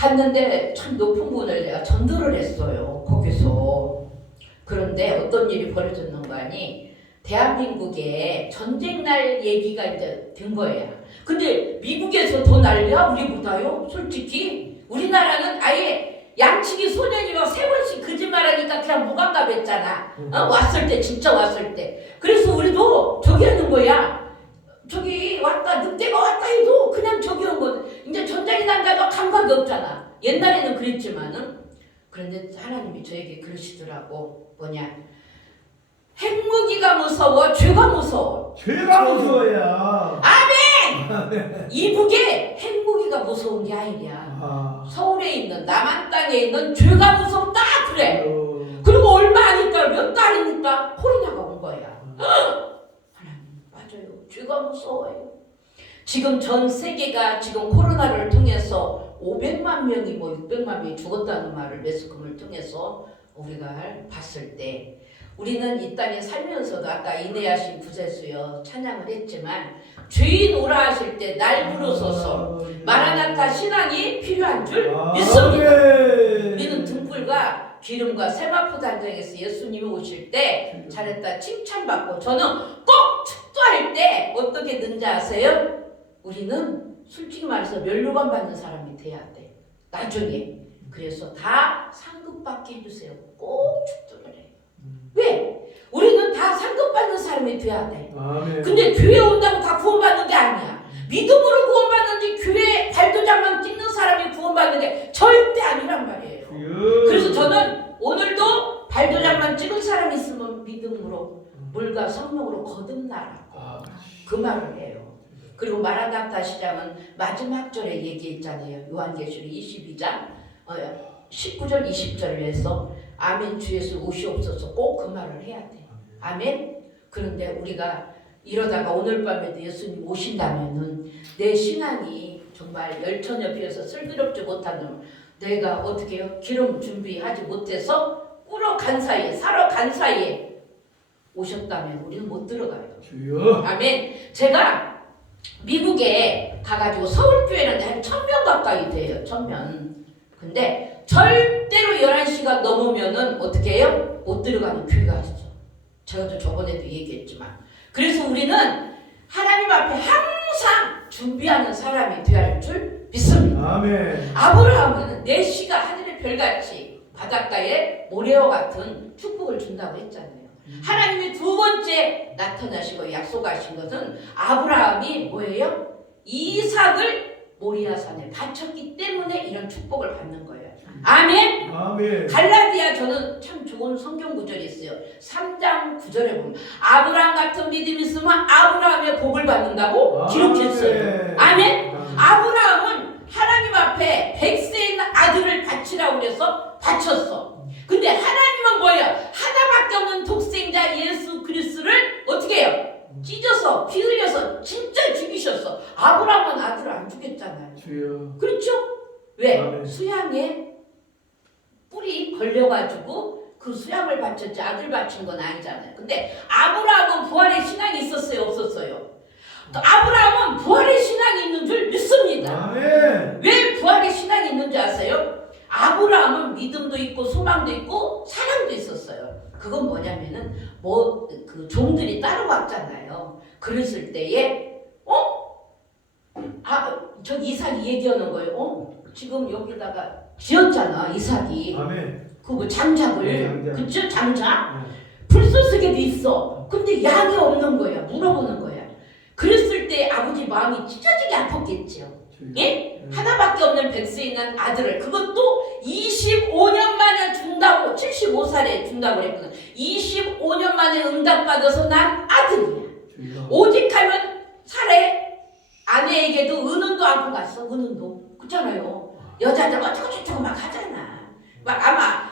갔는데 참 높은 분을 내가 전도를 했어요. 거기서. 그런데 어떤 일이 벌어졌는가 하니 대한민국에 전쟁 날 얘기가 이제 된 거예요. 근데 미국에서 더 난리야 우리보다요. 솔직히 우리나라는 아예 양치기 소년이가 3번씩 거짓말하니까 그냥 무감각했잖아. 왔을 때 진짜 왔을 때. 그래서 우리도 저기 하는 거야. 저기 왔다 늑대가 왔다 해도 그냥 저기 온 거. 이제 전쟁이 난다고 감각이 없잖아. 옛날에는 그랬지만은. 그런데 하나님이 저에게 그러시더라고. 뭐냐? 핵무기가 무서워, 죄가 무서워. 죄가 무서워야. 아멘! 이북에 핵무기가 무서운 게 아니야. 서울에 있는 남한 땅에 있는 죄가 무섭다 그래. 그리고 얼마 하니까 몇 달이니까 코로나가 온 거야. 하나님 맞아요. 죄가 무서워요. 지금 전 세계가 지금 코로나를 통해서 500만 명이 뭐 600만 명이 죽었다는 말을 매스컴을 통해서 우리가 봤을 때 우리는 이 땅에 살면서도 아까 인내하신 구세주여 찬양을 했지만 죄인 오라 하실 때 날 부르소서 마라나타 신앙이 필요한 줄 믿습니다. 우리는 등불과 기름과 세마포 단장에서 예수님이 오실 때 잘했다 칭찬받고 저는 꼭 축도할 때 어떻게 는지 아세요? 우리는 솔직히 말해서 면류관 받는 사람이 돼야 돼. 나중에. 그래서 다 상급받게 해주세요. 꼭 축도를 해. 왜? 우리는 다 상급받는 사람이 돼야 돼. 아멘. 근데 교회 온다고 다 구원받는 게 아니야. 믿음으로 구원받는지 교회 발도장만 찍는 사람이 구원받는 게 절대 아니란 말이에요. 그래서 저는 오늘도 발도장만 찍은 사람이 있으면 믿음으로 물과 성령으로 거듭나라고 그 말을 해요. 그리고 마라나타 시장은 마지막 절에 얘기했잖아요. 요한계시록 22장 19절 20절을 해서 아멘 주 예수 오시옵소서 꼭 그 말을 해야 돼. 아멘. 그런데 우리가 이러다가 오늘 밤에도 예수님 오신다면은 내 신앙이 정말 열처녀 비해서 슬기롭지 못하는 내가 어떻게 해요? 기름 준비하지 못해서 꾸러 간 사이에 살아 간 사이에 오셨다면 우리는 못 들어가요. 주여. 아멘. 제가 미국에 가가지고 서울교회는 한 1000명 가까이 돼요. 1000명. 근데 절대로 11시가 넘으면은 어떻게 해요? 못 들어가는 교회가 있어. 제가 저번에도 얘기했지만. 그래서 우리는 하나님 앞에 항상 준비하는 사람이 되어야 할 줄 믿습니다. 아멘. 아브라함은 4시가 하늘의 별같이 바닷가에 모래와 같은 축복을 준다고 했잖아요. 하나님이 두 번째 나타나시고 약속하신 것은 아브라함이 뭐예요? 이삭을 모리아산에 바쳤기 때문에 이런 축복을 받는 거예요. 아멘. 아멘. 갈라디아 저는 참 좋은 성경 구절이 있어요. 3장 9절에 보면 아브라함 같은 믿음이 있으면 아브라함의 복을 받는다고 기록했어요. 아멘. 아브라함은 하나님 앞에 100세 있는 아들을 바치라고 그래서 바쳤어. 근데 하나님은 뭐예요? 하나밖에 없는 독생자 예수 그리스도를 어떻게 해요? 찢어서 피 흘려서 진짜 죽이셨어. 아브라함은 아들을 안 죽였잖아요. 주여. 그렇죠? 왜? 아멘. 수양에 뿔이 걸려가지고 그 수양을 바쳤지 아들 바친 건 아니잖아요. 근데 아브라함은 부활의 신앙이 있었어요? 없었어요? 또 아브라함은 부활의 신앙이 있는 줄 믿습니다. 아멘. 왜 부활의 신앙이 있는지 아세요? 아브라함은 믿음도 있고 소망도 있고 사랑도 있었어요. 그건 뭐냐면은 그 종들이 따라왔잖아요. 그랬을 때에 저 이삭이 얘기하는 거예요. 지금 여기다가 지었잖아 이삭이. 아멘. 그 뭐 장작을 장작. 그쵸 장작. 불쏘시개도 있어. 근데 약이 없는 거야. 물어보는 거야. 그랬을 때 아버지 마음이 찢어지게 아팠겠죠. 예? 하나밖에 없는 100세 있는 아들을 그것도 25년 만에 준다고 75살에 준다고 그랬거든. 25년 만에 응답받아서 난 아들이야. 주여. 오직 하면 살해 아내에게도 은은도 안고 갔어. 은은도 그렇잖아요. 여자들 어쩌고저쩌고 막 하잖아. 막 아마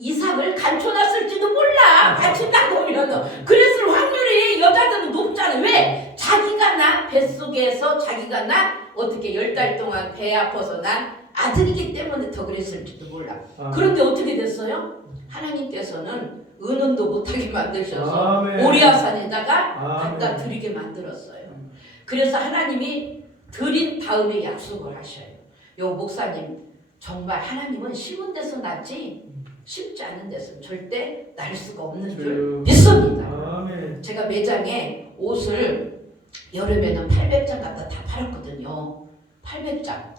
이삭을 간초놨을지도 몰라. 바친다고 하면 그랬을 확률이 여자들은 높잖아. 왜? 자기가 난 뱃속에서 자기가 난 어떻게 10달 동안 배 아파서 난 아들이기 때문에 더 그랬을지도 몰라. 그런데 어떻게 됐어요? 하나님께서는 은은도 못하게 만드셔서 모리아산에다가 갖다 드리게 만들었어요. 그래서 하나님이 드린 다음에 약속을 하셔요. 요 목사님 정말 하나님은 심은 데서 나지 심지 않은 데서 절대 날 수가 없는 줄 믿습니다. 아멘. 제가 매장에 옷을 여름에는 800장 갖다 다 팔았거든요. 800장.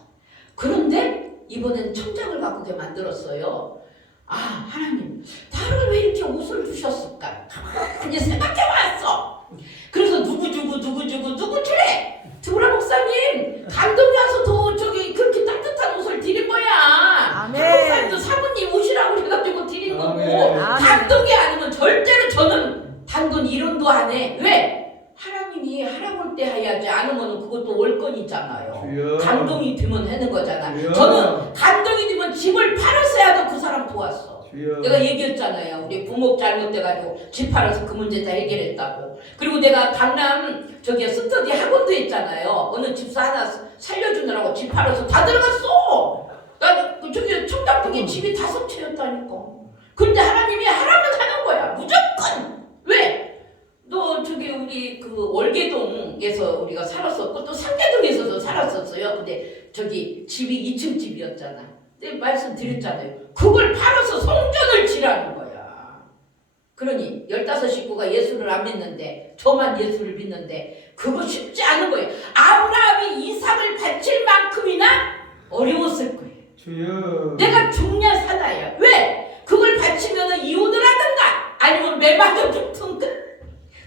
그런데 이번엔 1000장을 바꾸게 만들었어요. 아, 하나님, 나를 왜 이렇게 옷을 주셨을까? 가만히 생각해봤어. 그래서 누구 주래? 두라 목사님, 감동이 와서 더 그렇게 따뜻한 옷을 드린 거야. 아멘. 목사님도 사모님 옷이라고 해가지고 드린 거고, 아멘. 감동이 아니면 절대로 저는 단돈 1원도 안 해. 왜? 하나님이 하라고 할 때 해야지. 않으면 그것도 월권이잖아요. 주여. 감동이 되면 하는 거잖아. 주여. 저는 감동이 되면 집을 팔았어야도 그 사람 도왔어. 주여. 내가 얘기했잖아요. 우리 부모 잘못돼가지고 집 팔아서 그 문제 다 해결했다고. 그리고 내가 강남 스터디 학원도 했잖아요. 어느 집사 하나 살려주느라고 집 팔아서 다 들어갔어. 나 청담동에 집이 5채였다니까. 근데 하나님이 하라면 하는 거야. 무조건. 왜? 너 우리 그 월계동에서 우리가 살았었고 또 상계동에서도 살았었어요. 근데 집이 2층 집이었잖아. 근데 말씀드렸잖아요. 그걸 팔아서 성전을 지라는 거야. 그러니 15식구가 예수를 안 믿는데 저만 예수를 믿는데 그거 쉽지 않은 거예요. 아브라함이 이삭을 바칠 만큼이나 어려웠을 거예요. 주여. 내가 죽냐 사나야. 왜? 그걸 바치면 이혼을 하든가 아니면 매맞아 죽든가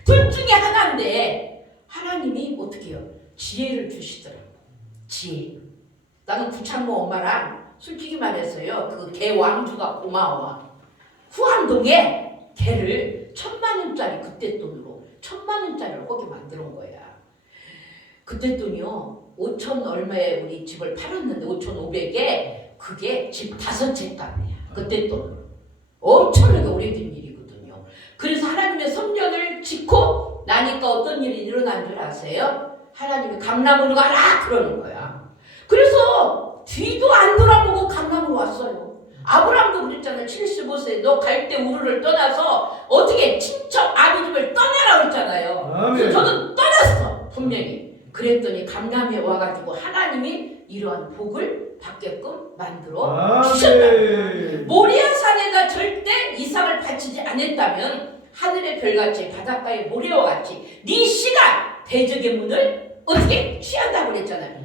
둘 중에 하나인데 하나님이 어떻게 해요? 지혜를 주시더라고. 지혜. 나는 구창모 엄마랑 솔직히 말해서요. 그 개 왕주가 고마워. 후암동에 개를 1000만원짜리 그때 돈으로 1000만원짜리를 거기 만들어 온 거야. 그때 돈이요. 5천 얼마에 우리 집을 팔았는데 5,500에 그게 집 5채 값이야. 그때 돈으로. 엄청나게 오래된 일이거든요. 그래서 하나님의 성전을 짓고 나니까 어떤 일이 일어난 줄 아세요? 하나님이 강남으로 가라 그러는 거야. 그래서 뒤도 안 돌아보고 강남으로 왔어요. 아브라함도 그랬잖아요. 75세 너 갈 때 우르를 떠나서 어떻게 친척 아비 집을 떠나라고 했잖아요. 아멘. 그래서 저는 떠났어 분명히. 그랬더니 강남에 와가지고 하나님이 이러한 복을 받게끔 만들어 주셨다. 아멘. 모리아 산에다 절대 이삭을 바치지 않았다면 하늘의 별같이 바닷가의 모래와 같이 네 씨가 대적의 문을 어떻게 취한다고 그랬잖아요.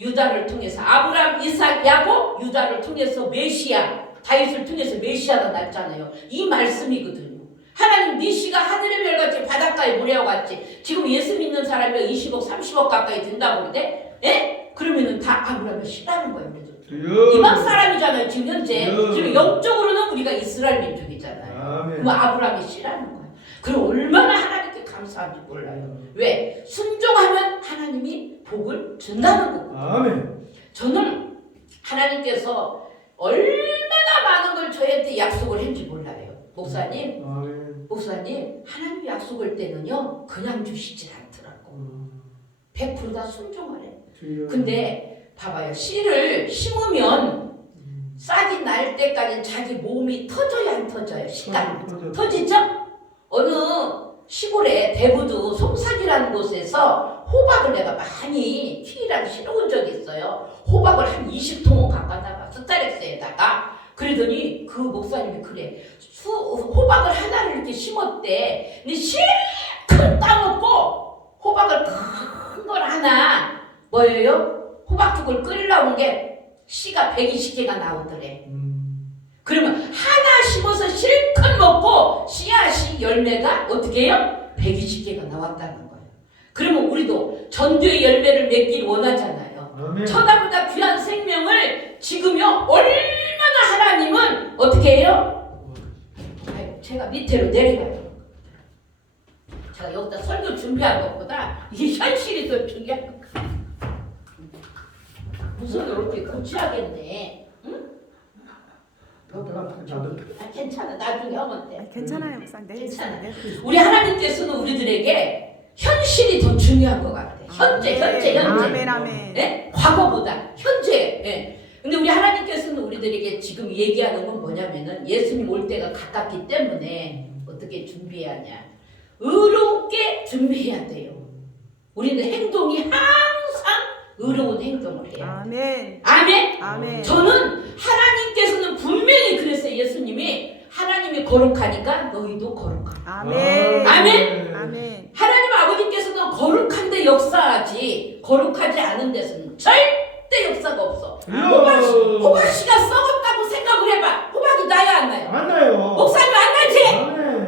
유다를 통해서 아브라함, 이삭, 야곱, 유다를 통해서 메시아, 다윗을 통해서 메시아가 났잖아요. 이 말씀이거든요. 하나님 네 씨가 하늘의 별같이 바닷가의 모래와 같이. 지금 예수 믿는 사람이 20억, 30억 가까이 된다고 그러는데 예? 그러면은 다 아브라함의 씨라는 거예요. 주여. 이방 사람이잖아요. 지금 현재. 주여. 지금 영적으로는 우리가 이스라엘 민족이잖아요. 아멘. 그 아브라함의 씨라는 거예요. 그럼 얼마나 하나님께 감사한지 몰라요. 왜? 순종하면 하나님이 복을 준다는 거고. 아멘. 저는 하나님께서 얼마나 많은 걸 저한테 약속을 했는지 몰라요. 목사님, 아멘. 목사님, 하나님 약속할 때는요 그냥 주시질 않더라고. 100%다 순종하래. 주여. 근데 봐봐요. 씨를 심으면 싹이 날 때까지 자기 몸이 터져야 안 터져요? 시간 터지죠? 어느 시골에 대부도 송산이라는 곳에서 호박을 내가 많이 키이랑 실어온 적이 있어요. 호박을 한 20통은 갖다가 스타렉스에다가. 그러더니 그 목사님이 그래. 호박을 하나를 이렇게 심었대. 근데 실컷 따먹고 호박을 큰 걸 하나 뭐예요? 호박죽을 끓이려고 온 게 씨가 120개가 나오더래. 그러면 하나 심어서 실컷 먹고 씨앗이 열매가 어떻게 해요? 120개가 나왔다는 거예요. 그러면 우리도 전도의 열매를 맺길 원하잖아요. 아멘. 천하보다 귀한 생명을 지금요 얼마나 하나님은 어떻게 해요? 제가 밑으로 내려가요. 제가 여기다 설교 준비한 것보다 이게 현실이 더 중요한 것 같아요. 무슨 이렇게 고치하겠네. 응? 괜찮아. 나중에 하면 돼. 괜찮아요, 목사님. 괜찮아. 네. 우리 하나님께서는 우리들에게 현실이 더 중요한 것 같아. 현재. 아멘, 아멘. 네? 과거보다 현재. 네. 근데 우리 하나님께서는 우리들에게 지금 얘기하는 건 뭐냐면은 예수님 올 때가 가깝기 때문에 어떻게 준비해야 하냐. 의롭게 준비해야 돼요. 우리는 행동이 항상 의로운 행동을 해야 돼. 아멘. 아멘. 아멘. 저는 하나님께서는 분명히 그랬어요. 예수님이 하나님이 거룩하니까 너희도 거룩하라. 아멘. 아멘. 아멘. 하나님 아버지께서는 거룩한 데 역사하지 거룩하지 않은 데서는 절대 역사가 없어. 호박씨가 썩었다고 생각을 해봐. 호박이 나야 안 나요? 안 나요. 목사님 안 나지? 아멘.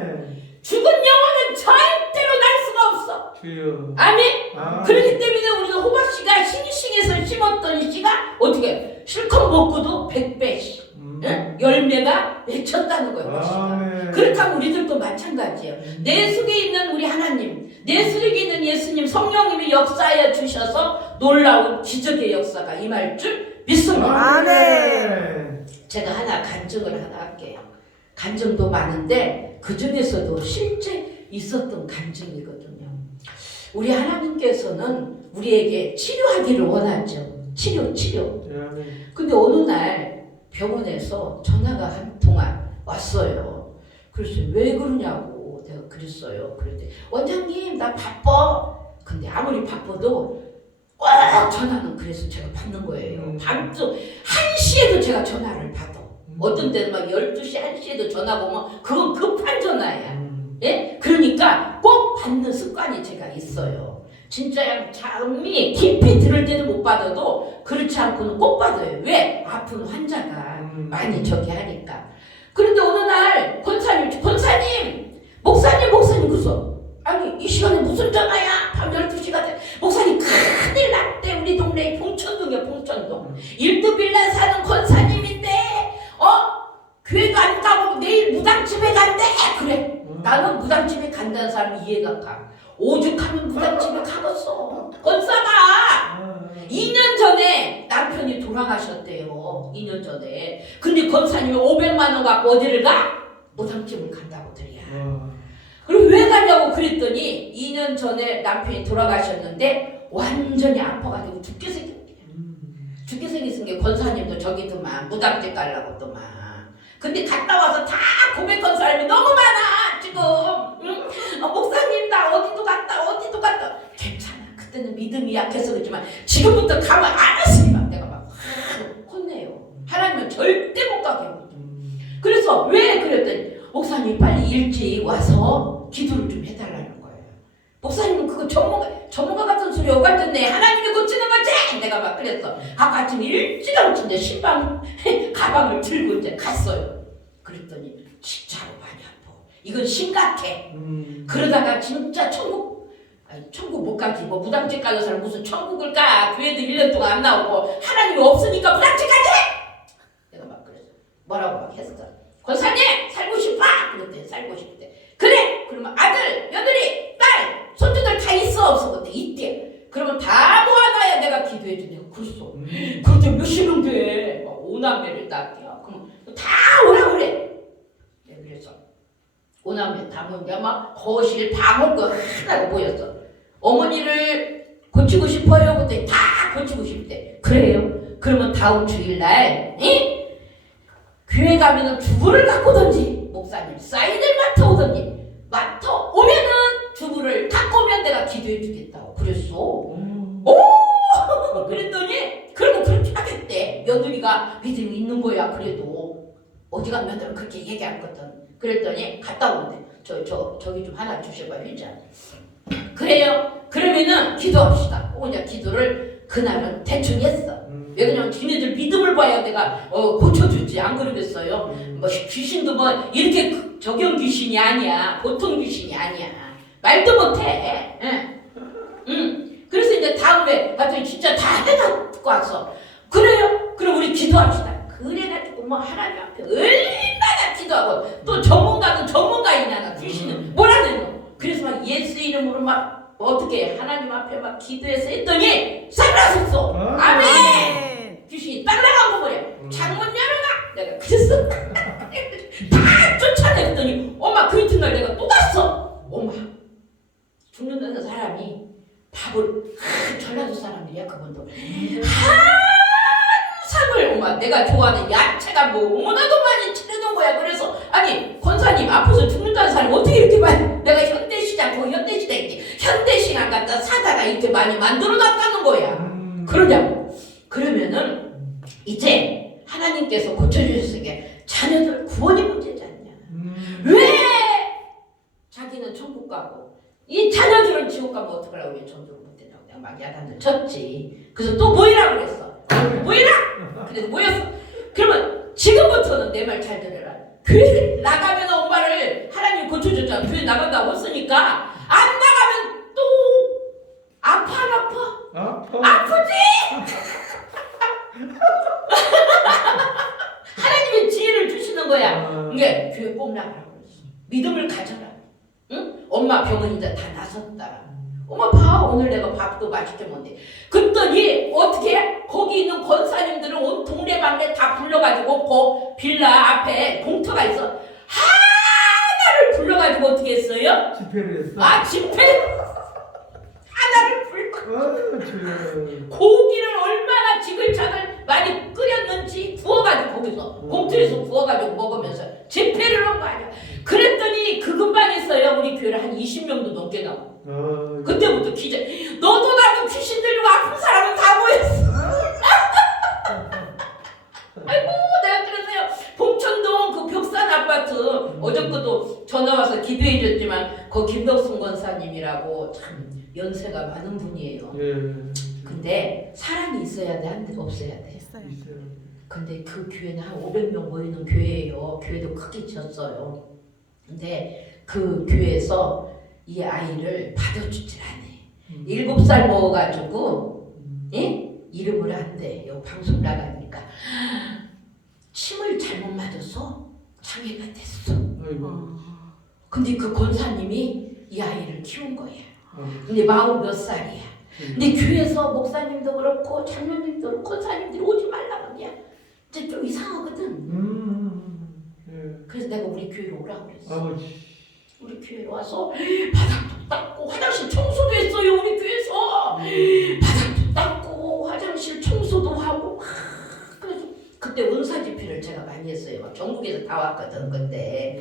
죽은 영혼은 절대로 날 수가 없어. 주여. 아멘. 아멘. 그렇기 때문에 우리는 호박씨가 싱싱해서 심었던 씨가 어떻게 실컷 먹고도 100배씩 열매가 맺혔다는 거예요. 호박씨가. 그렇다면 우리들도 마찬가지예요. 내 속에 있는 우리 하나님, 내 속에 있는 예수님, 성령님이 역사하여 주셔서 놀라운 기적의 역사가 임할 줄 믿습니다. 아멘. 제가 하나 간증을 하나 할게요. 간증도 많은데 그 중에서도 실제 있었던 간증이거든요. 우리 하나님께서는 우리에게 치료하기를 원하죠. 치료. 근데 어느 날 병원에서 전화가 한 통화 왔어요. 그래서 왜 그러냐고 내가 그랬어요. 그랬더니 원장님 나 바빠. 근데 아무리 바빠도 꼭 전화는 그래서 제가 받는 거예요. 밤중 1시에도 제가 전화를 받아. 어떤 때는 막 12시, 1시에도 전화가 오면 그건 급한 전화야. 예? 그러니까 꼭 받는 습관이 제가 있어요. 진짜 잠이 깊이 들을 때는 못 받아도 그렇지 않고는 꼭 받아요. 왜? 아픈 환자가 많이 저기 하니까. 그런데 어느 날 목사님 그래서 아니 이 시간에 무슨 전화야? 밤 12시가 돼. 목사님 큰일 났대. 우리 동네에 봉천동이야. 봉천동 1등 빌라 사는 권사님인데 교회도 안 가고 내일 무당집에 간대. 그래. 나는 무당집에 간다는 사람이 이해가 가. 오죽하면 무당집에 가겠어. 권사가 2년 전에 남편이 돌아가셨대요. 2년 전에. 근데 권사님이 500만 원 갖고 어디를 가? 무당집을 간다고 들이야. 그럼 왜 가냐고 그랬더니 2년 전에 남편이 돌아가셨는데 완전히 아파가지고 죽게 생겼은 게 권사님도 저기더만 무당집 가려고더만. 근데 갔다 와서 다 고백한 사람이 너무 많아 지금. 목사님 나 어디도 갔다. 괜찮아. 그때는 믿음이 약해서 그렇지만 지금부터 가면 알았으니까 내가 막 혼내요. 하나님은 절대 못 가게 하거든. 그래서 왜 그랬더니 목사님 빨리 일찍 와서 기도를 좀 해달라는 거예요. 목사님은 그거 전문가 같은 소리 오갔던데 하나님이 고치는 거지? 내가 막 그랬어. 아침 일찌감치 신방 가방을 들고 이제 갔어요. 그랬더니 진짜로 많이 아파. 이건 심각해. 그러다가 진짜 천국 못 가지. 뭐 무당집 가는 사람 무슨 천국을 가. 교회도 1년 동안 안 나오고 하나님이 없으니까 무당집 가지? 내가 막 그랬어. 뭐라고 막 했어. 권사님 살고 싶어? 그랬대. 살고 싶대. 그래. 그러면 아들, 며느리, 딸, 손주들 다 있어 없어? 그때 있대. 그러면 다 모아놔야 내가 기도해 주냐고 그랬어. 그런데 몇십 명 돼. 5남매를 딸게요. 그럼 다 오라 그래. 그래서 5남매 다 모인데 막 거실 방을 거 하나로 모였어. 어머니를 고치고 싶어요? 그때 다 고치고 싶대. 그래요. 그러면 다음 주일날 교회 가면은 주부를 갖고 오든지 목사님 사인을 맡아 오면은 주부를 갖고 오면 내가 기도해 주겠다고 그랬어. 오! 그랬더니 그러면 그렇게 하겠대. 며느리가 믿음이 있는 거야. 그래도 어디가 며느리 그렇게 얘기하거든. 그랬더니 갔다 오는데 저기 좀 하나 주셔봐요. 이제 그래요. 그러면은 기도합시다. 이제 기도를 그날은 대충 했어. 왜냐면 지네들 믿음을 봐야 내가 고쳐주지. 안 그러겠어요? 뭐 귀신도 뭐 이렇게 적용 귀신이 아니야. 보통 귀신이 아니야. 말도 못해. 그래서 이제 다음에 봤더니 진짜 다 해갖고 왔어. 그래요? 그럼 우리 기도합시다. 그래가지고 뭐 하나님 앞에 얼마나 기도하고 또 전문가는 전문가이냐. 귀신은 뭐라는. 그래서 막 예수 이름으로 막 어떻게 하나님 앞에 막 기도해서 했더니 사라졌어. 아멘. 귀신이 딱 나간 거 그래. 창문 열어라. 내가 그랬어. 다 쫓아냈더니 엄마 그 이튿날 내가 또 갔어. 엄마 죽는다는 사람이 밥을 전라도 사람들이야. 그분도 한상을 엄마 내가 좋아하는 야채가 뭐 너무나도 많이 치르는 거야. 그래서 아니 권사님 앞에서 죽는다는 사람이 어떻게 이렇게 많이. 내가 현대시장 현대시장 갖다 사다가 이렇게 많이 만들어 놨다는 거야. 그러냐고. 그러면은 이제 하나님께서 고쳐주셨으니까 자녀들 구원이 문제지 않냐. 왜 자기는 천국 가고 이 자녀들은 지옥 가면 어떡하라고 왜 전도를 못했냐고 내가 막 야단을 쳤지. 그래서 또 모이라고 그랬어. 모이라! 그래서 모였어. 그러면 지금부터는 내 말 잘 들어라. 교회 나가면 엄마를 하나님 고쳐줬잖아. 교회 나간다고 했으니까 안 나가면 또 아파 안 아파? 아프지? 하나님의 지혜를 주시는 거야. 이게 교회 꼭 나가라고 그랬어. 믿음을 가져라. 응? 엄마 병원 이제 다 나섰다. 엄마 봐 오늘 내가 밥도 맛있게 먹는데 그랬더니 어떻게 해? 거기 있는 권사님들을 온 동네방네 다 불러가지고 그 빌라 앞에 공터가 있어. 하나를 불러가지고 어떻게 했어요? 집회를 했어. 아 집회 하나를 불러 고기를 얼마나 지글자글 많이 끓였는지 구워가지고 거기서 공터에서 구워가지고 먹으면서 집회를 한 거 아니야. 그랬더니 그 근방에서요 우리 교회를 한 20명도 넘게 나와. 그때부터 기재 너도 나도 귀신 들리고 아픈 사람은 다 모였어. 아이고 내가 그래서요 봉천동 그 벽산 아파트 어저께도 전화 와서 기도해 줬지만 그 김덕순 권사님이라고 참 연세가 많은 분이에요. 근데 사랑이 있어야 돼? 안 돼? 없어야 돼? 있어요. 근데 그 교회는 한 500명 모이는 교회예요. 교회도 크게 지었어요. 근데 그 교회에서 이 아이를 받아주질 않아. 7살 먹어가지고 예? 이름을 안 돼. 여기 방송 나가니까 침을 잘못 맞아서 장애가 됐어. 근데 그 권사님이 이 아이를 키운 거야. 근데 40몇 살이야. 근데 교회에서 목사님도 그렇고 장로님도 그렇고 권사님들이 오지 말라고 그냥 이제 좀 이상하거든. 그래서 내가 우리 교회로 오라고 그랬어. 우리 교회로 와서 바닥도 닦고 화장실 청소도 했어요. 우리 교회에서 바닥도 닦고 화장실 청소도 하고 그래서 그때 은사 집회를 제가 많이 했어요. 막 전국에서 다 왔거든 그때.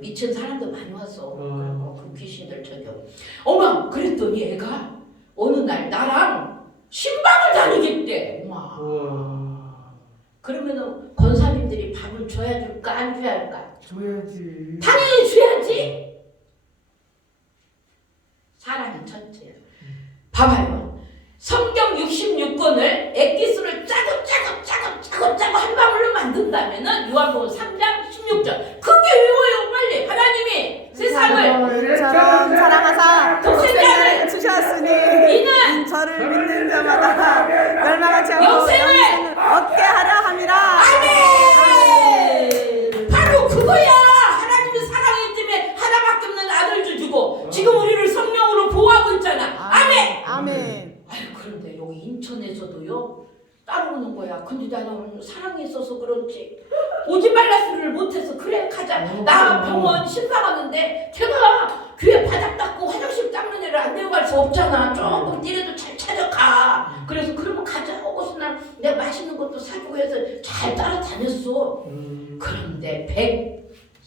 미친 사람도 많이 왔어. 그리고 그 귀신들 저격. 어머 그랬더니 애가 어느 날 나랑 신방을 다니겠대. 그러면은 권사님들이 밥을 줘야 줄까 안 줘야 할까? 줘야지. 당연히 줘야지. 사랑이 첫째야. 봐봐요. 성경 66권을 엑기스를 짜고 한 방울로 만든다면은 요한복음 3장 16절 그게 외워요 빨리. 하나님이 세상을 저런 사랑하사 독생자를 주셨으니 이는 저를 믿는 자마다 멸망하지 않고 영생을 얻게 하려 함이라. 아멘. 바로 그거야. 하나님의 사랑이 때문에 하나밖에 없는 아들도 주고 지금 우리를 성령으로 보호하고 있잖아. 아멘. 아멘. 아유 그런데 여기 인천에서도요 따라오는 거야. 근데 나는 사랑이 있어서 그런지 오지 말라 소리를 못해서 그래 가자. 나 병원 신방하는데 제가 교회 바닥 닦고 화장실 닦는 애를 안 데려갈 수 없잖아. 조금 니네도 잘 찾아가. 그래서 그러면 가자. 하고서 난 내가 맛있는 것도 사주고 해서 잘 따라다녔어. 그런데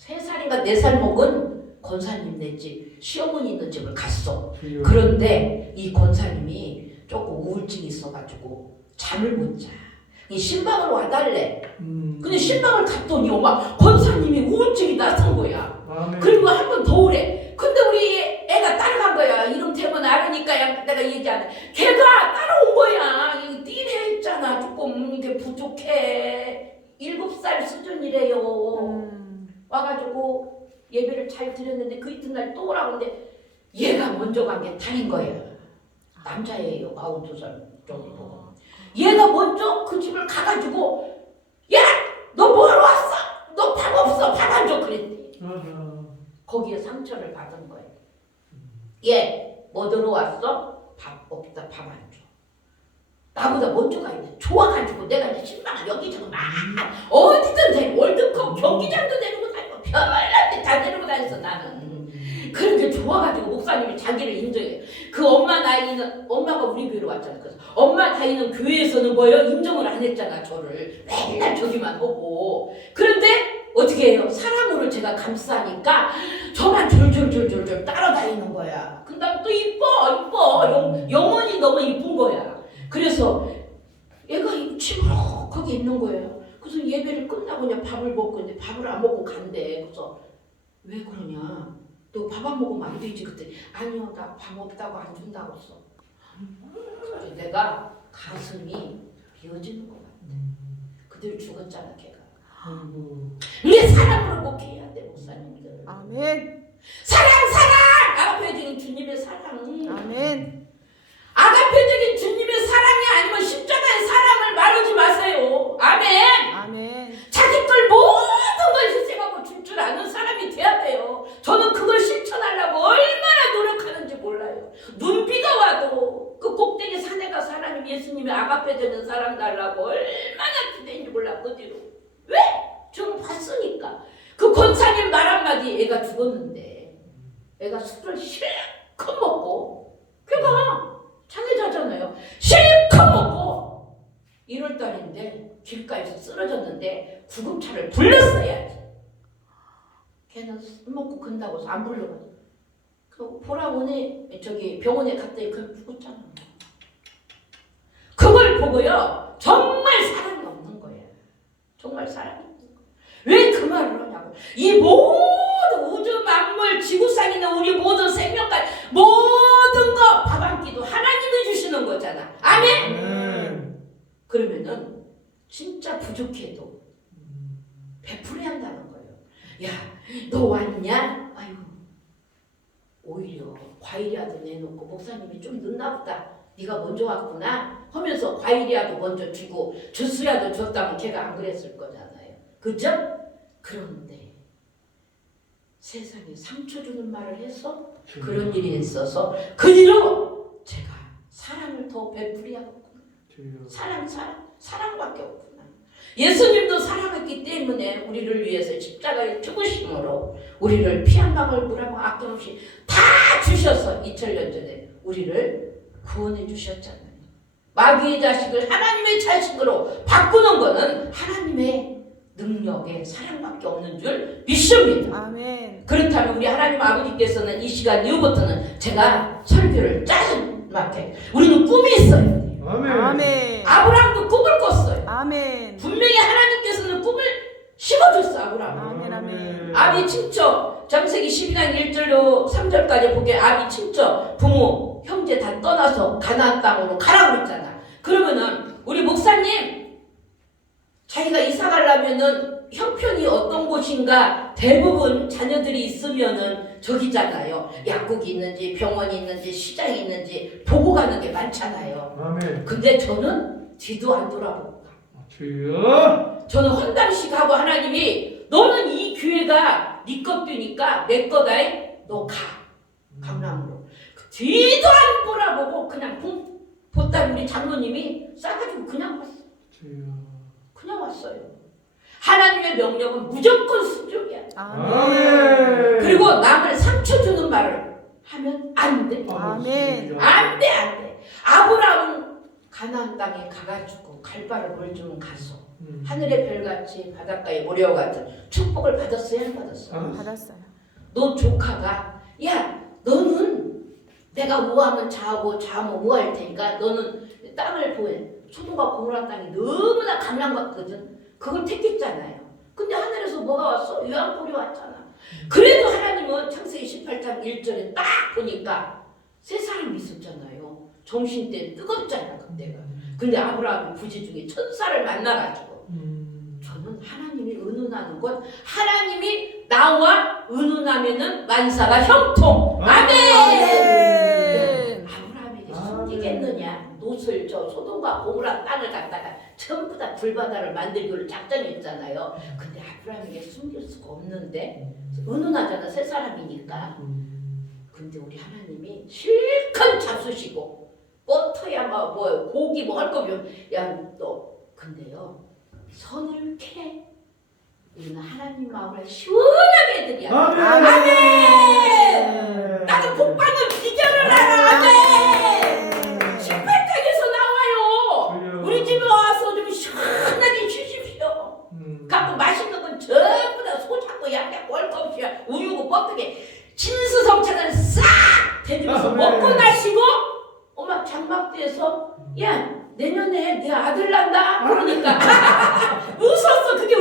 103살인가 4살 먹은 권사님 네 집 시어머니 있는 집을 갔어. 그런데 이 권사님이 조금 우울증이 있어가지고 잠을 못 자. 이 신방을 와달래. 근데 신방을 갔더니 엄마 권사님이 우울증이 나선 거야. 그리고 한 번 더 오래. 근데 우리 애가 따라간 거야. 이름 대면 알으니까 내가 얘기 안 해. 걔가 따라온 거야. 띠래 했잖아. 조금 이게 부족해. 7살 수준이래요. 와가지고 예배를 잘 드렸는데 그 이튿날 또 오라고 하는데 얘가 먼저 간 게 다른 거야. 남자예요. 42살 정도. 얘가 먼저 그 집을 가가지고 야! 너 뭐하러 왔어? 너 밥 없어? 밥 안 줘? 그랬대. 거기에 상처를 받은 거예요. 얘 뭐 들어왔어? 밥 없다. 밥 안 줘. 나보다 먼저 가 있네. 좋아가지고 내가 이제 신방을 여기저기 막 어디든 데리고 월드컵 경기장도 데리고 다니고 별날 때 다 데리고 다녔어 나는. 그렇게 좋아가지고 목사님이 자기를 인정해. 그 엄마 나이는 엄마가 우리 교회로 왔잖아. 그래서 엄마 나이는 교회에서는 뭐예요? 인정을 안 했잖아. 저를 맨날 저기만 하고. 그런데 어떻게 해요? 사랑으로 제가 감싸니까 저만 졸졸졸졸 따라다니는 거야. 근데 또 이뻐 영혼이 너무 이쁜 거야. 그래서 예배를 끝나고 그냥 밥을 먹고 있는데 밥을 안 먹고 간대. 그래서 왜 그러냐? 너 밥 안 먹으면 안 되지. 그때 아니요, 나 밥 없다고 안 준다고 했어. 내가 가슴이 비어지는 것 같아. 그들 죽었잖아, 걔가. 우리 사랑으로 목회해야 돼, 목사님들. 아멘. 사랑! 아가페적인 주님의 사랑. 아멘. 아가페적인 주님의 사랑이 아니면 십자가의 사랑을 말하지 마세요. 아멘. 아멘. 자기 걸 모든 걸 희생하고 줄 줄 아는 사람이 돼야 돼요. 저는 그걸 실천하려고 얼마나 노력하는지 몰라요. 눈비가 와도 그 꼭대기 산에 가서 하나님 예수님의 아가페 되는 사람 달라고 얼마나 기대인지 몰라. 그 뒤로 왜? 좀 봤으니까. 그 권사님 말 한마디. 애가 죽었는데 애가 술을 실컷 먹고 걔가 장애자잖아요. 실컷 먹고 1월달인데 길가에서 쓰러졌는데 구급차를 불렀어야지. 걔는 술 먹고 근다고 해서 안 불러가지고 그 보라보니 저기 병원에 갔더니 그걸 죽었잖아. 그걸 보고요 정말 사랑이 없는 거예요. 정말 사랑이 없는 거예요. 왜 그 말을 하냐고. 이 모든 우주 만물 지구상에 있는 우리 모든 생명까지 모든 거 밥 한 끼도 하나님이 주시는 거잖아. 아멘. 그러면은 진짜 부족해도 베풀어야 한다는 거예요. 야, 너 왔냐? 아이고, 오히려 과일이라도 내놓고 목사님이 좀 늦나 보다. 네가 먼저 왔구나 하면서 과일이라도 먼저 주고 주스라도 줬다면 걔가 안 그랬을 거잖아요. 그죠? 그런데 세상에 상처 주는 말을 해서 그런 일이 있어서 그 뒤로 제가 사랑을 더 베풀이하겠구나. 사랑밖에 없구나. 예수님도 사랑했기 때문에 우리를 위해서 십자가의 죽으심으로 우리를 피 한 방울 물 한 방울 아낌없이 다 주셔서 2000년 전에 우리를 구원해 주셨잖아요. 마귀의 자식을 하나님의 자식으로 바꾸는 것은 하나님의 능력의 사랑밖에 없는 줄 믿습니다. 아멘. 그렇다면 우리 하나님 아버지께서는 이 시간 이후부터는 제가 설교를 짜증나게 우리는 꿈이 있어요. 아멘. 아브라함도 꿈을 꿨어요. 아멘. 분명히 하나님께서는 꿈을 심어줬어. 아브라함. 아멘. 아멘. 아비 친척 창세기 12장 1절로 3절까지 보게 아비 친척 부모 형제 다 떠나서 가나안 땅으로 가라고 그랬잖아. 그러면은 우리 목사님 자기가 이사 가려면은 형편이 어떤 곳인가 대부분 자녀들이 있으면은 저기잖아요. 약국이 있는지 병원이 있는지 시장이 있는지 보고 가는 게 많잖아요. 아멘. 근데 저는 뒤도 안 돌아보고 가. 주여. 저는 헌당식 하고 하나님이 너는 이 교회가 네 것이니까 내 거다. 너 가. 강남으로. 뒤도 안 돌아보고 그냥 보따리 우리 장로님이 싸가지고 그냥 왔어. 주여. 그냥 왔어요. 하나님의 명령은 무조건 순종이야. 아멘. 그리고 남을 상처 주는 말을 하면 안 돼. 아멘. 안 돼, 안 돼. 아브라함은 가나안 땅에 가가지고 갈 바를 뭘 주면 가서 하늘의 별같이 바닷가의 모래와 같은 축복을 받았어요, 안 받았어? 받았어요. 너 조카가 야 너는 내가 우하면 자하고 자하면 우할 테니까 너는 땅을 보내. 소돔과 고모라 땅이 너무나 감람받거든. 그걸 택했잖아요. 근데 하늘에서 뭐가 왔어? 유황불이 왔잖아. 그래도 하나님은 창세기 18장 1절에 딱 보니까 세 사람이 있었잖아요. 정신 때 뜨겁잖아 그때가. 근데 아브라함이 부지 중에 천사를 만나가지고 저는 하나님이 은은하는 것 하나님이 나와 은은하면은 만사가 형통. 아멘. 아브라함에게 숨기겠느냐? 놋을 저 소돔과 고모라 땅을 갖다가 전부 다 불바다를 만들기로 작정했잖아요. 근데 아브라함에게 숨길 수가 없는데 은은하잖아 세 사람이니까. 근데 우리 하나님이 실컷 잡수시고 버터야 뭐 고기 뭐 할 거면 야 너 근데요 선을 캐. 우리는 하나님 마음을 시원하게 해드려. 아멘. 나는 복받는 비결을 알아. 아멘. 18장에서 나와요. 우리 집에 와서 좀 시원하게 쉬십시오. 갖고 맛있는 건 전부 다 소잡고 양 잡고 할 거 없이 우유고 버터게 진수성찬을 싹 대주면서 먹고 나시고 엄마 장막대에서 야 내년에 네 아들 난다 그러니까 웃었어. 그게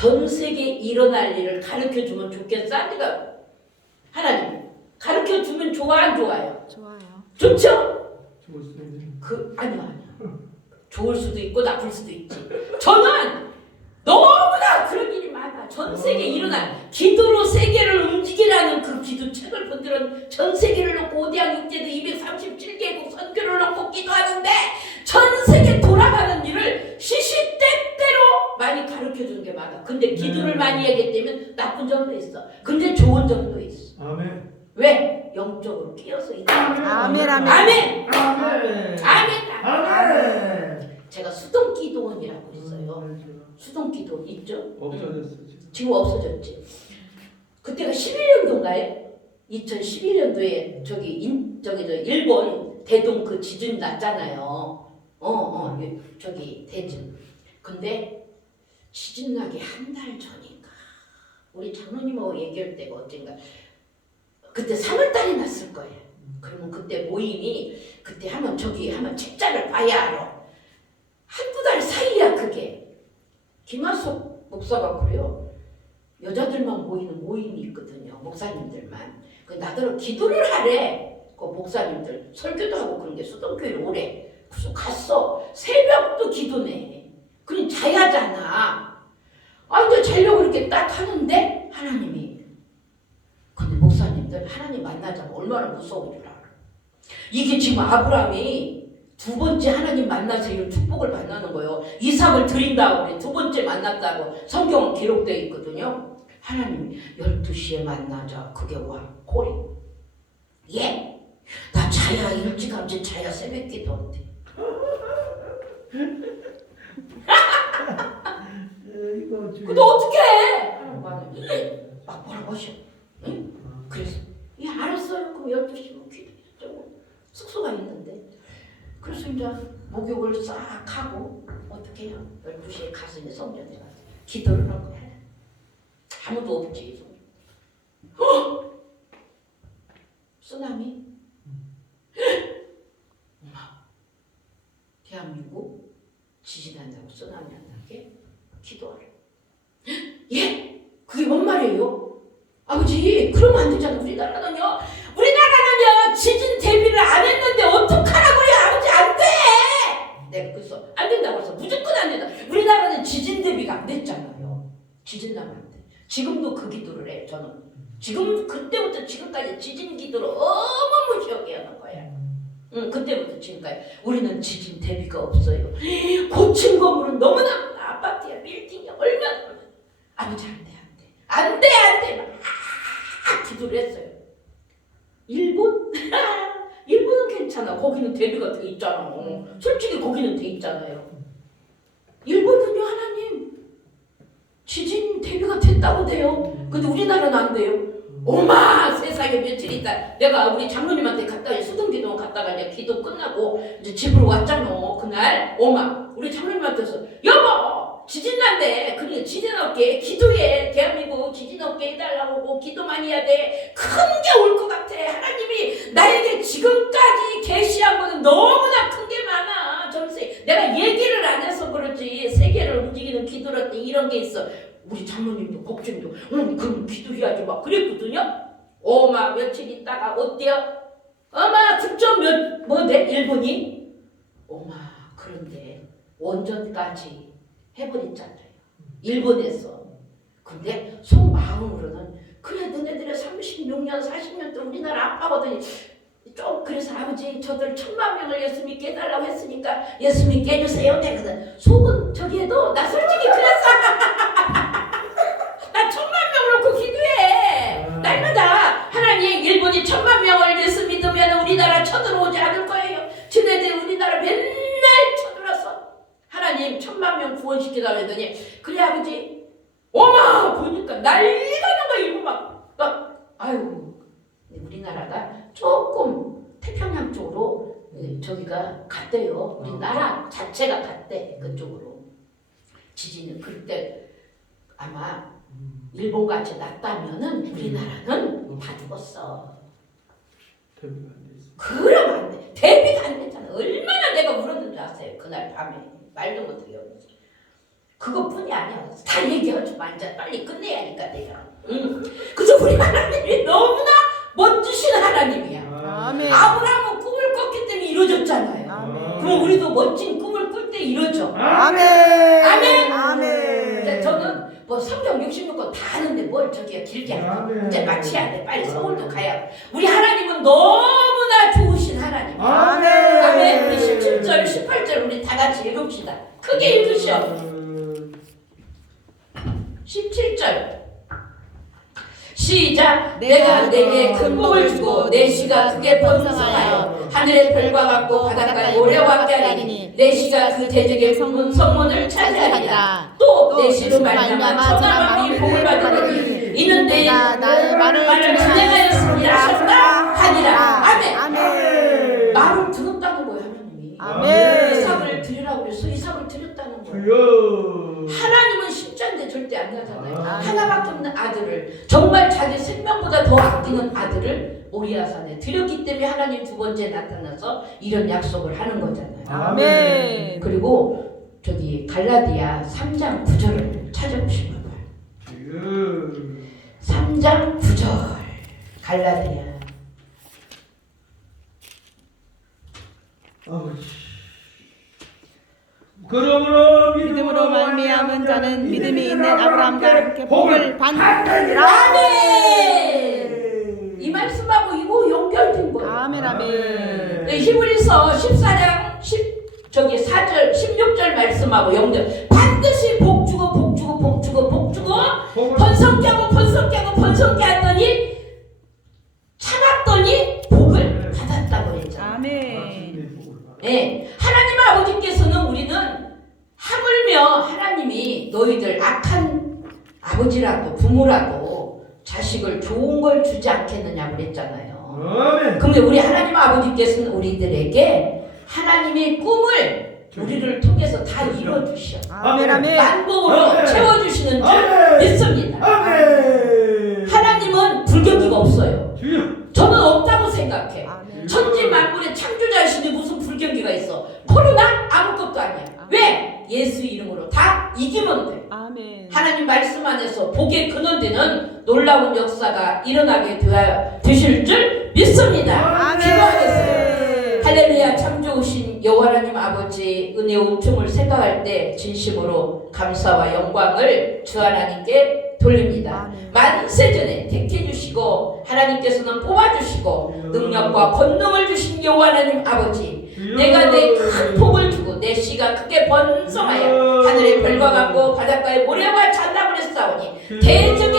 전 세계에 일어날 일을 가르쳐주면 좋겠어? 아니가 하나님 가르쳐주면 좋아 안 좋아요? 좋아요. 좋죠? 좋을 수 있는. 아니야. 좋을 수도 있고 나쁠 수도 있지. 저는 너무나 그런 일이 많아. 전 세계에 일어난 기도로 세계를 움직이라는 그 기도책을 본들은 전 세계를 놓고 오대양 육제도 237개국 선교를 놓고 기도하는데 전 세계 돌아가는 일을 시시때때로 많이 가르쳐주는 게 많아. 근데 기도를 많이 하게 되면 나쁜 점도 있어. 근데 좋은 점도 있어. 아멘. 왜? 영적으로 끼어서 있다. 아멘, 아멘. 아멘. 아멘. 아멘. 아멘. 제가 수동기도원이라고 있어요. 수동기도원 있죠? 없어졌어. 지금 없어졌지. 그때가 11년도인가요? 2011년도에 저 일본 대동 그 지진 났잖아요. 저기 대진. 근데 지진 나기 한 달 전인가 우리 장로님하고 얘기할 때가 언젠가 그때 3월달에 났을 거예요. 그러면 그때 모임이 그때 한번 책자를 봐야 알아. 한두 달 사이야 그게. 김하숙 목사가 그래요. 여자들만 모이는 모임이 있거든요. 목사님들만. 그 나더러 기도를 하래. 그 목사님들 설교도 하고 그런 게 수동교회를 오래. 그래서 갔어. 새벽도 기도네. 그럼 자야잖아. 이제 자려고 이렇게 딱 하는데 하나님이. 근데 목사님들 하나님 만나자면 얼마나 무서운 줄 알아. 이게 지금 아브라함이 두 번째 하나님 만나서 이런 축복을 만나는 거예요. 이삭을 드린 다음에 두 번째 만났다고 성경은 기록되어 있거든요. 하나님 12시에 만나자. 그게 와. 꼬리. 예. 나 자야 일찌감치 자야 새벽 기도한대. 근데 어떻게 해? 막 뭐라고 하셔. 응? 그래서 알았어요. 그럼 12시면 기도했죠. 숙소가 있는데. 그래서 이제 목욕을 싹 하고 어떻게 해요? 12시에 가서 이제 성전에 가서 기도를 한 거야. 아무도 없지. 쓰나미? 엄마, 대한민국 지진한다고 쓰나미 안 나게 기도하래. 예? 그게 뭔 말이에요? 아버지, 그러면 안 되잖아. 우리나라는요 지진 대비를 안 했는데 어떡하라고요? 아버지, 안 돼! 내가 그래서 안 된다고 해서 무조건 안 된다. 우리나라는 지진 대비가 안 됐잖아요. 지진 나면 안 돼. 지금도 그 기도를 해. 저는 지금 그때부터 지금까지 지진 기도를 어마무시하게 하는 거야. 그때부터 지금까지 우리는 지진 대비가 없어요. 고층 건물은 너무나 아파트야, 빌딩이야, 얼마나. 아버지, 안 돼. 막 기도를 했어요. 일본? 일본은 괜찮아. 거기는 대비가 돼 있잖아. 솔직히 거기는 돼 있잖아요. 일본은요, 하나님 지진 대비가 됐다고 돼요. 근데 우리나라는 안 돼요. 오마 세상에 며칠 있다 내가 우리 장로님한테 갔다 수동기도 갔다가 이제 기도 끝나고 이제 집으로 왔잖아. 그날 오마 우리 장로님한테서 여보 지진 난대. 그러니까 지진 없게 기도해. 대한민국 지진 없게 해달라고 기도 많이 해야 돼. 큰 게 올 것 같아. 하나님이 나에게 지금까지 계시한 거는 너무나 큰 게 많아. 전세 내가 얘기를 안 해서 그렇지 세계를 움직이는 기도랄 때 이런 게 있어. 우리 장로님도 걱정도 그럼 기도해야지 막 그랬거든요. 오마 며칠 있다가 어때요? 어마 득점 뭐네 일본이? 오마 그런데 원전까지 해버렸잖아요. 일본에서. 근데 속마음으로는 그래 너네들의 36년 40년 동안 우리나라 아빠거든요. 좀 그래서 아버지 저들 1000만 명을 예수 믿게 해달라고 했으니까 예수 믿게 해주세요. 내가 속은 저기 해도 나 솔직히 그랬어. 나 1000만 명 놓고 기도해. 날마다 하나님 일본이 1000만 명을 예수 믿으면 우리나라 쳐들어오지 않을 거예요. 쟤네들 우리나라 맨날 쳐들어서 하나님 1000만 명 구원시키다 했더니 그래 아버지 어마 보니까 난리가 난 거야. 일본 막 아유 우리나라가 조금 태평양 쪽으로 저기가 갔대요. 우리나라 자체가 갔대 그쪽으로. 지진은 그때 아마 일본같이 났다면은 우리나라는 다 죽었어. 대비가 안 됐어. 그러면 안 돼. 대비가 안 됐잖아. 얼마나 내가 울었는지 아세요? 그날 밤에 말도 못하게 울었어. 그 그것뿐이 아니야. 다 얘기하지 말자. 빨리 끝내야 하니까 내가. 그래서 우리 하나님이 너무나 멋지신 하나님이야. 아멘. 아브라함은 꿈을 꿨기 때문에 이루어졌잖아요. 아멘. 그럼 우리도 멋진 꿈을 꿀 때 이루어져. 아멘. 아멘. 아멘. 이제 저는 뭐 성경 66권 다 아는데 뭘 저기야 길게 하냐. 이제 마치야 돼. 빨리 서울도 가야 돼. 우리 하나님은 너무나 좋으신 하나님. 아멘. 아멘. 우리 17절, 18절 우리 다 같이 읽읍시다. 크게 읽으셔. 17절. 시작. 내가 내게 큰 복을 주고 내 씨가 크게 번성하여 하늘의 별과 같고 바닷가의 모래와 같게 하리니 내 씨가 그 대적의 성문을 차지하리라. 또 내 씨로 말미암아 천하 만민이 복을 받으리니 이는 내가 나의 말을 진행하였습니다 하셨다 하니라. 아멘. 말을 들었다는 거예요 하나님이. 아멘. 이삭을 드리라고 그래서 이삭을 드렸다는 거예요. 주여. 하나님은 십자인데 절대 안 가잖아요. 아멘. 하나밖에 없는 아들을 정말 자기 생명보다 더 아끼는 아들을 모리아산에 드렸기 때문에 하나님 두 번째 나타나서 이런 약속을 하는 거잖아요. 아멘. 그리고 저기 갈라디아 3장 9절을 찾아보시면 봐요. 주여. 3장 9절 갈라디아. 아버지. 그러므로 믿음으로 말미암은 자는 믿음이 있는 아브라함과 함께 복을 받느니라. 아멘. 이 말씀하고 이거 연결된 거예요. 아멘. 아멘. 네, 히브리서 14장 4절 16절 말씀하고 연결. 반드시 복 주고 복 주고 복 주고 복 주고 번성케 하고 번성케 하고 번성케 하더니 참았더니 복을 받았다고 그랬잖아요. 아멘. 네, 하나님 아버지께서는 우리는 하물며 하나님이 너희들 악한 아버지라도 부모라도 자식을 좋은 걸 주지 않겠느냐고 그랬잖아요. 아멘. 근데 우리 하나님 아버지께서는 우리들에게 하나님의 꿈을 우리를 통해서 다 이뤄주셔. 아멘. 아멘. 만복으로 아멘. 채워주시는 줄 아멘. 믿습니다. 아멘. 하나님은 불경기가 없어요. 주여. 저는 없다고 생각해. 아멘. 천지 만물의 창조자이신데 무슨 불경기가 있어? 코로나 아무것도 아니야. 왜? 예수 이름으로 다 이기면 돼. 아멘. 하나님 말씀 안에서 복의 근원되는 놀라운 역사가 일어나게 되실 줄 믿습니다. 기도하겠어요. 할렐루야. 참 좋으신 여호와 하나님 아버지 은혜의 틈을 생각할 때 진심으로 감사와 영광을 주 하나님께 돌립니다. 아멘. 만세전에 택해 주시고 하나님께서는 뽑아 주시고 능력과 권능을 주신 여호와 하나님 아버지, 내가 내 큰 복을 주고 내 씨가 크게 번성하여 하늘의 별과 같고 바닷가의 모래와 잔나무를 쌓으니 대적